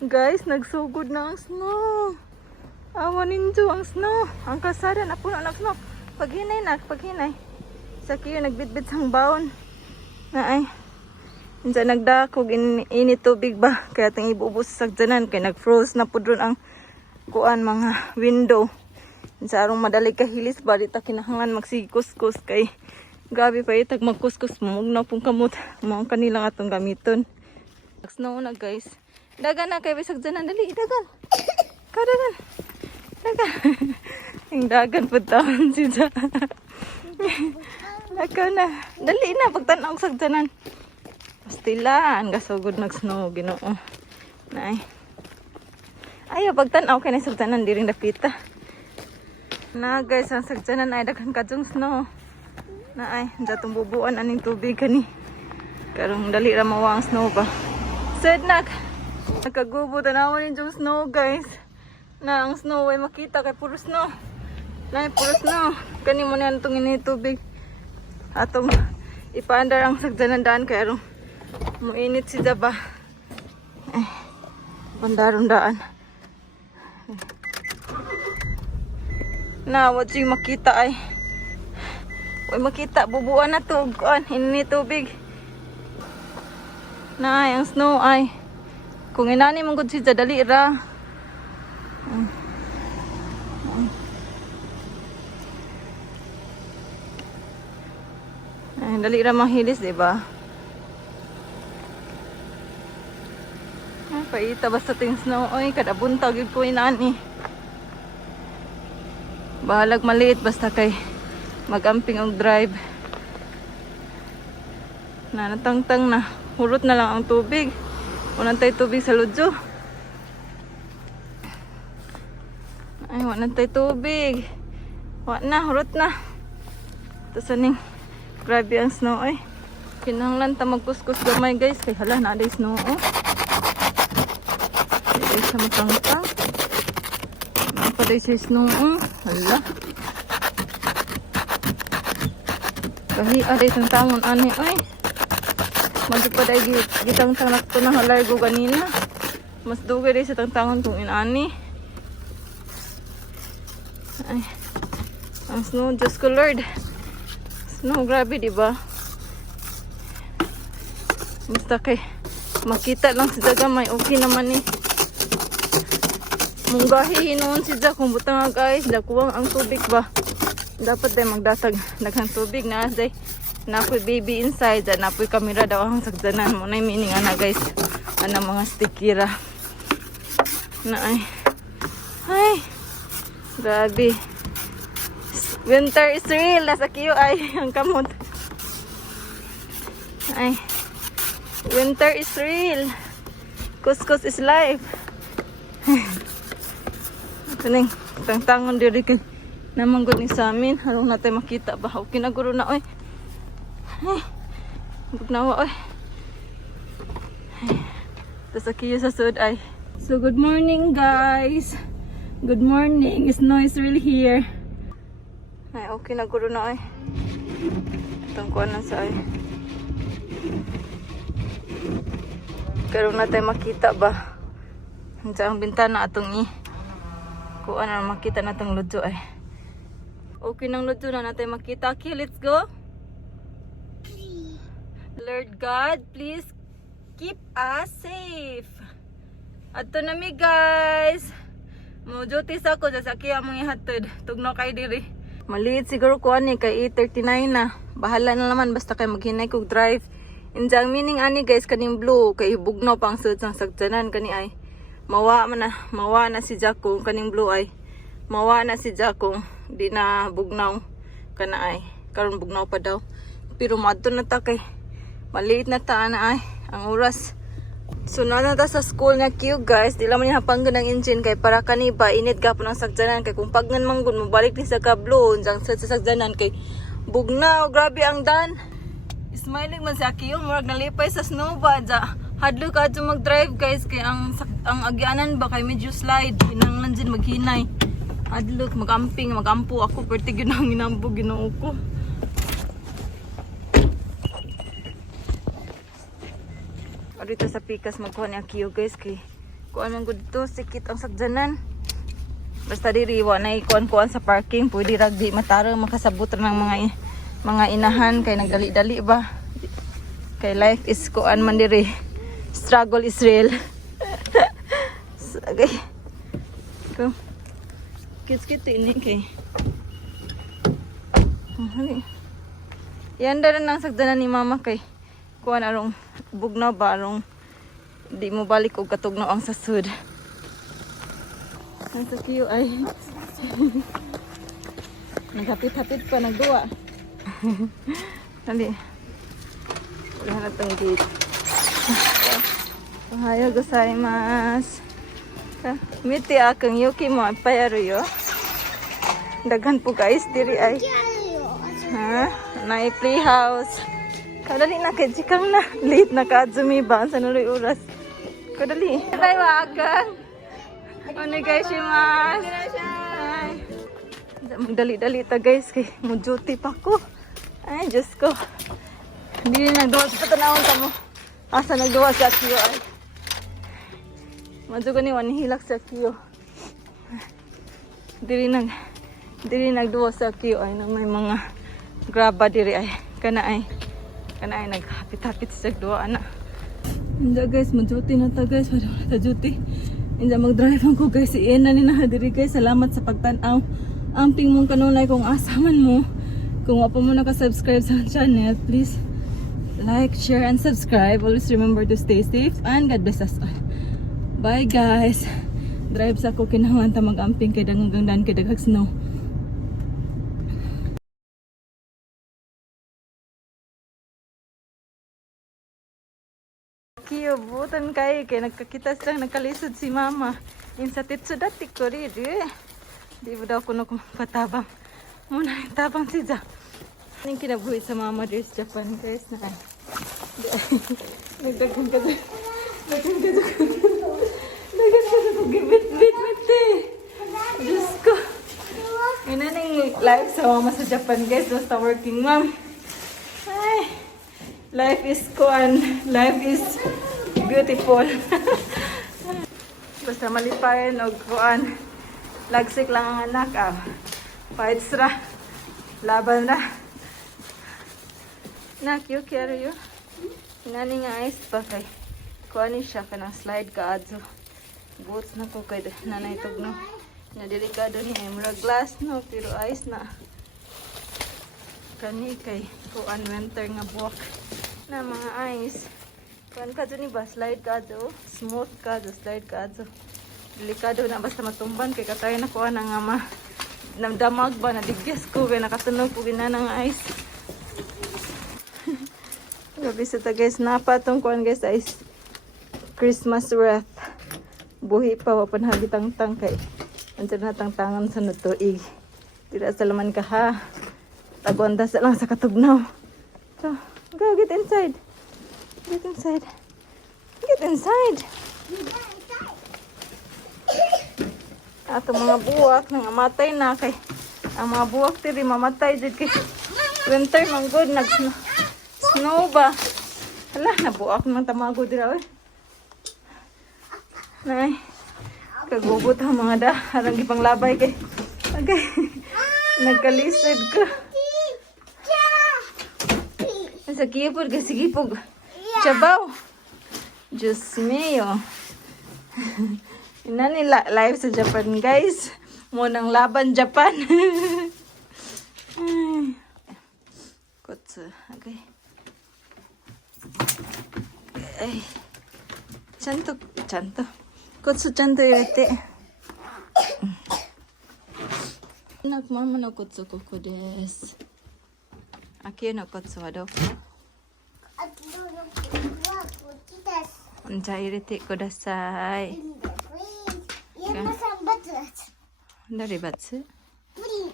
Guys, nagsugod na ang snow. Awa ninyo ang snow. Ang kasada na puno ng snow. Paghinay na, paghinay. Sa kiyo nagbitbit sang baon. Na ay. Diyan nagdakog init tubig ba. Kaya ting ibubos sa sagdanan. Kaya nag-froze na po doon ang kuan mga window. Sa arong madali kahilis ba. Dita kinahanglan magsikuskus kay gabi pa itag magkuskus mo. Huwag na pong kamot. Mga kanilang atong gamiton. Snow na guys. Dagan na kay bisag dyan. Dali, dagan. Ikaw dagan. Dagan. Yung dagan po taon si dyan. Ikaw na. Dali na. Pagtanaw sa dyanan. Pastilaan. Gasugod nag-snow. Ginoo. Nay. Ayaw, pagtanaw kay na sa dyanan. Di rin napita. Na guys, ang sagdanan ay daghan kajong snow. Na ay, datong bubuan aning tubig kani. Karong dali ra mawang snow ba. Sad nak. Nakagubo tanawan yung snow guys. Na ang snow ay makita kay puro snow. Na puro snow. Kani mo na itong initubig. Atong ipaandar ang sagdanan daan kay arong muinit si Daba. Ay, pandarong daan. Na, what's yung makita ay. Huwag makita, bubuan na to. Initubig. Na ay, ang snow ay. Kung inani mong gud siya, dali ra. Ay, dali ra mahilis, diba? Ay, paita basta ting snow. Ay, kada buntag yun ko inani. Bahalag maliit, basta kay magamping og drive. Na, natangtang na. Hurot na lang ang tubig. Walang tayo tubig sa lodyo. Ay, walang tayo tubig. Wala na, hurot na. Ito saning, grabe ang snow ay. Kinahanglan ta magkuskus gamay guys. Kay hala na day snow oh. Ay sa matangtang. Apa day sa snow oh. Hala. Kahi aday tantangon ani ay. Magdo pa day gitang tanak to na halargo ganina. Mas dugay day sa tantangon kung inani. Ay. Ang snow, Diyos ko Lord. Snow, grabe diba? Basta kay makita lang si Daga may okay naman eh. Munggahi hinoon si Daga kung butang nga guys. Dakuwang ang tubig ba? Dapat day magdatag daghang tubig na day. Napoy baby inside. Napoy kamera daw ang sagdanan mo. Na meaning ana guys. Ana mga stikira. Na ay. Ay. Grabe. Winter is real. Nasa kiyo ay. Ang kamot. Ay. Winter is real. Kuskus is life. Kaning. Tangtangon diri kay. Namang guning sa amin. Harong natin makita ba. Okay na guro na oy. Ay. Bugnawa oy. Tapos akiyo sa sud ay. So good morning guys. Good morning. Snow is really here. Ay okay na guro na oy. Itong kuan na sa ay. Karon natin makita ba. Ang bintana atong kuan na makita natong lodyo ay. Okay nang lodyo na natin makita. Okay, let's go. Lord God, please keep us safe. Ato na mi guys. Mo duties ako sa kiya mong ihatod. Tugno kay diri. Maliit siguro ko ani kay 8:39 na. Bahala na naman basta kay maghinay kog drive. Injang meaning ani guys kaning blue kay bugnaw pang sud sang sagdanan kani ay. Mawa na si Jaco kaning blue ay. Mawa na si Jaco di na bugnaw kana ay. Karon bugnaw pa daw. Pero madto na ta kay maliit na ta na ay ang oras. So na ta sa school nga Q guys, di lang man hapanggan ang engine kay para kani ba init gapon ang sagdanan kay kung pagnan manggon mo balik ni sa kablo jang sa sagdanan kay bugnaw grabe ang dan. Smiling man sa Q murag nalipay sa snow ba ja. Hadlo ka adto mag-drive guys kay ang agyanan ba kay medyo slide hinanglan din maghinay. Hadlo magampo ako perti gyud ang inambo Ginoo ko. Dito sa pikas magkuha ni Akio guys kay Kuan man gud to sikit ang sagdanan. Basta diri wa nay kuan-kuan sa parking, pwede ra di matarong makasabot ra ng mga inahan kay nagdali-dali ba. Kay life is kuan man diri. Struggle is real. Okay. Go. Kit-kit ini kay. Yan rin ang sagdanan ni mama kay kuan arong bugnaw ba arong di mo balik og katugnaw ang sasud. Ang sakiyo ay naghapit-hapit pa nagduwa. Dali. Wala na itong gate. Ohayo gozaimasu. Miti akong yuki mo payaro yo. Daghan po guys diri ay. Ha? Nay playhouse. Kadali na kay jikang na. Late na kaadzumi ba sa nuloy oras. Kadali. Tay wa akang. Onegaishimasu. Magdali-dali ta guys kay mo duty pa ko. Ay Diyos ko. Hindi nagduwa sa patanawon ta mo. Asa nagduwa sa kiyo ay. Madyo ko ni wanihilak sa kiyo. Diri nagduwa sa kiyo ay nang may mga graba diri ay. Kana ay naghapit-hapit sa duwa ana. Inja guys, mo-duty na ta guys. Wala ta duty. Inja mag-drive ko guys. Iyan na ni na diri guys. Salamat sa pagtanaw. Amping mong kanunay kung asaman mo. Kung wapa mo naka-subscribe sa channel, please like, share, and subscribe. Always remember to stay safe and God bless us all. Bye guys. Drive sa ko kinahanglan ta mag-amping kay dangang kay daghang snow. Kiyo butan kay nagkakita silang nagkalisod si mama. Insa titso dati ko rin. Di ba daw kuno patabang. Muna yung tabang si Ja. Yung kinabuhi sa mama dito sa Japan guys na. Nagdagan ka dyan. Gibit-bit eh. Diyos ko. Yun na yung life sa mama sa Japan guys. Basta working mom. Ay. Life is kuan. Life is beautiful. Basta malipayan o kuan. Lagsik lang ang anak. Fights ra. Laban ra. Nak, you carry you. Nani nga ice pa kay. Kuan ni siya kanang slide ka adso. Boots na ko kay nanay tugno. Na delikado ni mura glass no pero ice na. Kani kay kuan winter nga buwak na mga ice. Kuan ka ni ba slide ka adso, smooth ka adso, slide ka adso. Delikado na basta matumban kay katay na kuan nga ma namdamag ba na digges ko kay nakatunog ko ginana nga ice. Gabi sa ta guys napa tong kuan guys ice. Christmas wreath. Buhi pa wapan hagitang-tang kay. Andiyan na tangtangan sa natuig. Tira sa laman ka ha. Tagwanda sa lang sa katugnaw. So, go get inside. Get inside. Get inside. Ato mga buwak nangamatay na kay. Ang mga buwak tiri mamatay jud kay. Winter man good snow ba. Hala nabuak ng tamago dira oy. Nay, kagubot ang mga da. Harang gipang labay kay. Okay. Nagkalisod ko. Sa kipod ka, sige po. Chabaw. Diyos mio. Ina nila live sa Japan guys. Munang laban Japan. Kotso. Okay. Ay. Chanto. コツちゃんと入れて。ママのコツはここです。あきゆのコツはどこ？あきゆのコツはこっちです。じゃあ入れてください。山さんバツです。誰バツ？プリン。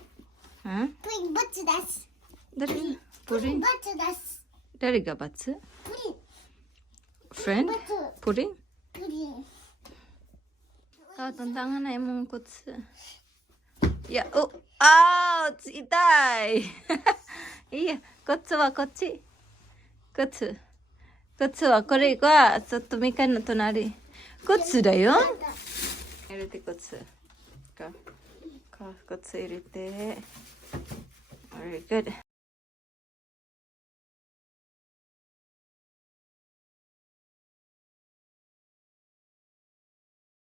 プリンバツです。誰？プリンバツです。誰がバツ？プリン。Friend？プリン？プリン。tantangan na imong kutsu. Yeah. Oh, ouch! Itai! Iya, kutsu wa kotchi. Kutsu wa kore ga, chotto mikan no tonari. 靴だよ。入れて靴。靴入れて。Very good.